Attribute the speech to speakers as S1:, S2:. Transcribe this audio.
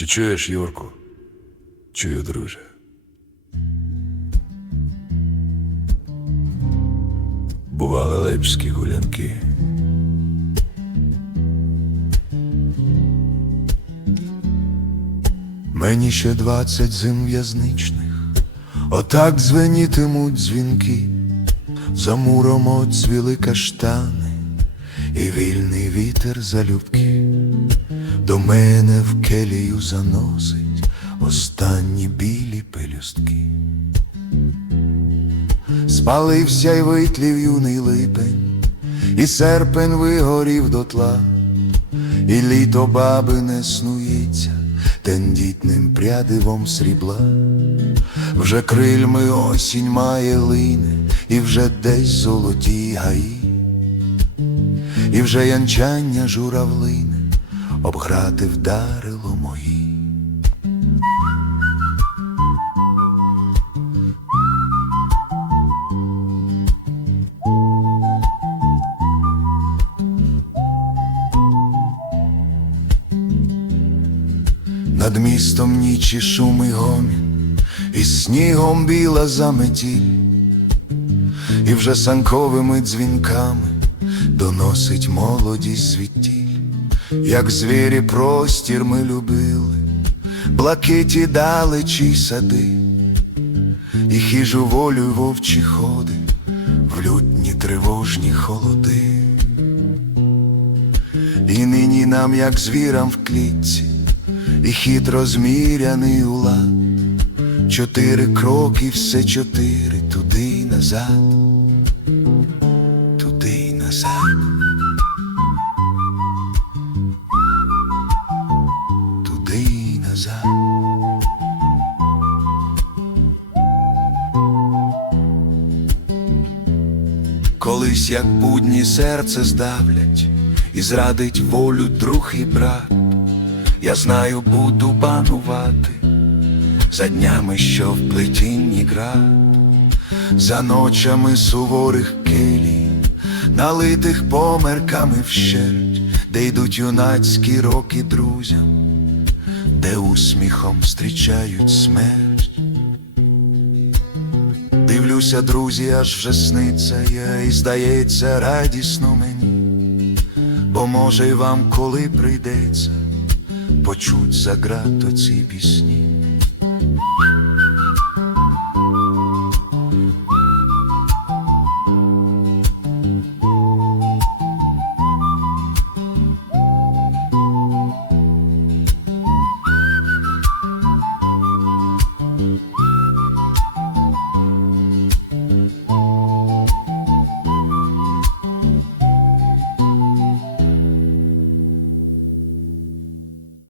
S1: Чи чуєш, Юрку? Чую, друже. Бували лепські гулянки.
S2: Мені ще двадцять зим в'язничних, отак дзвенітимуть дзвінки, за муром оцвіли каштани, і вільний вітер залюбки до мене в келію заносить останні білі пелюстки. Спалився й витлів юний липень, і серпень вигорів дотла, і літо баби не снується тендітним прядивом срібла, вже крильми осінь має лине, і вже десь золоті гаї, і вже янчання обграти вдарило мої. Над містом нічі шум і гомін, і снігом біла заметіль, і вже санковими дзвінками доносить молодість звідтіль, як звірі простір ми любили, блакиті далечі сади, і хижу волю й вовчі ходи, в лютні тривожні холоди. І нині нам, як звірам в клітці, і хитро зміряний улад, чотири кроки, все чотири, туди й назад, Колись як будні серце здавлять, і зрадить волю друг і брат. Я знаю, буду банувати за днями, що в плетінні град, за ночами суворих келій, налитих померками вщерть, де йдуть юнацькі роки друзям, де усміхом зустрічають смерть. Дивлюся, друзі, аж вже сниться я, і здається радісно мені, бо може вам коли прийдеться почуть за град оці пісні.